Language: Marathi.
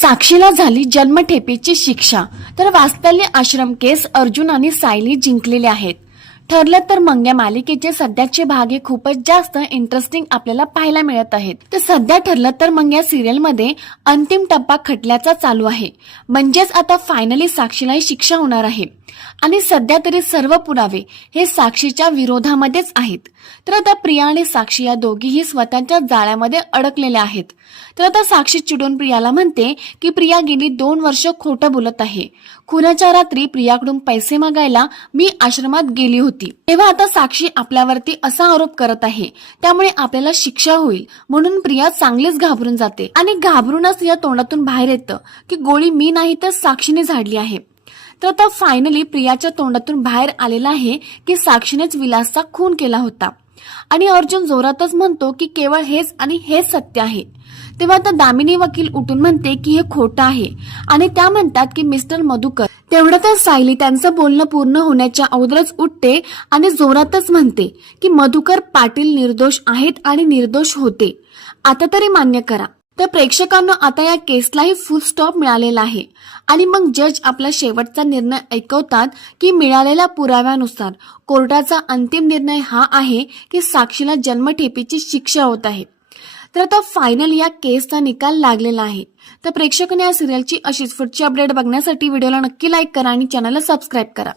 साक्षीला झाली जन्मठेपेची शिक्षा. तर वास्तल्य आश्रम केस अर्जुन आणि सायली जिंकलेले आहेत. ठरलं तर मग या मालिकेचे सध्याचे भाग हे खूपच जास्त इंटरेस्टिंग आपल्याला पाहायला मिळत आहेत. तर सध्या ठरलं तर मंग्या सिरियलमध्ये अंतिम टप्पा खटल्याचा चालू आहे. म्हणजेच आता फायनली साक्षीलाही शिक्षा होणार आहे. आणि सध्या तरी सर्व पुरावे हे साक्षीच्या विरोधामध्येच आहेत. तर आता प्रिया आणि साक्षी या दोघीही स्वतःच्या जाळ्यामध्ये अडकलेल्या आहेत. तर आता साक्षी चिडून प्रियाला म्हणते की प्रिया गेली दोन वर्ष खोटं बोलत आहे. खुनाच्या रात्री प्रियाकडून पैसे मागायला मी आश्रमात गेली होती. होती. तेव्हा आता साक्षी आपल्यावरती असा आरोप करत आहे. त्यामुळे आपल्याला शिक्षा होईल. म्हणून प्रिया चांगलीच घाबरून जाते. आणि घाबरूनच या तोंडातून बाहेर येतं की गोळी मी नाही तर साक्षीने झाडली आहे. तर आता फायनली प्रियाच्या तोंडातून बाहेर आलेला आहे की साक्षीनेच विलासचा खून केला होता. आणि अर्जुन जोरातच म्हणतो की केवळ हेच आणि हेच सत्य आहे. तेव्हा आता दामिनी वकील उठून म्हणते की हे खोटं आहे. आणि त्या म्हणतात की मिस्टर मधुकर. तेवढ्यातच सायली त्यांचं बोलणं पूर्ण होण्याच्या अगोदरच उठते आणि जोरातच म्हणते की मधुकर पाटील निर्दोष आहेत आणि निर्दोष होते. आता तरी मान्य करा. तर प्रेक्षकांना आता या केसलाही फुल स्टॉप मिळालेला आहे. आणि मग जज आपला शेवटचा निर्णय ऐकवतात की मिळालेल्या पुराव्यानुसार कोर्टाचा अंतिम निर्णय हा आहे की साक्षीला जन्मठेपीची शिक्षा होत आहे. तर आता फायनल या केसचा निकाल लागलेला आहे. तर प्रेक्षकांनी या सिरियलची अशीच पुढची अपडेट बघण्यासाठी व्हिडिओला नक्की लाईक करा आणि चॅनलला सबस्क्राईब करा.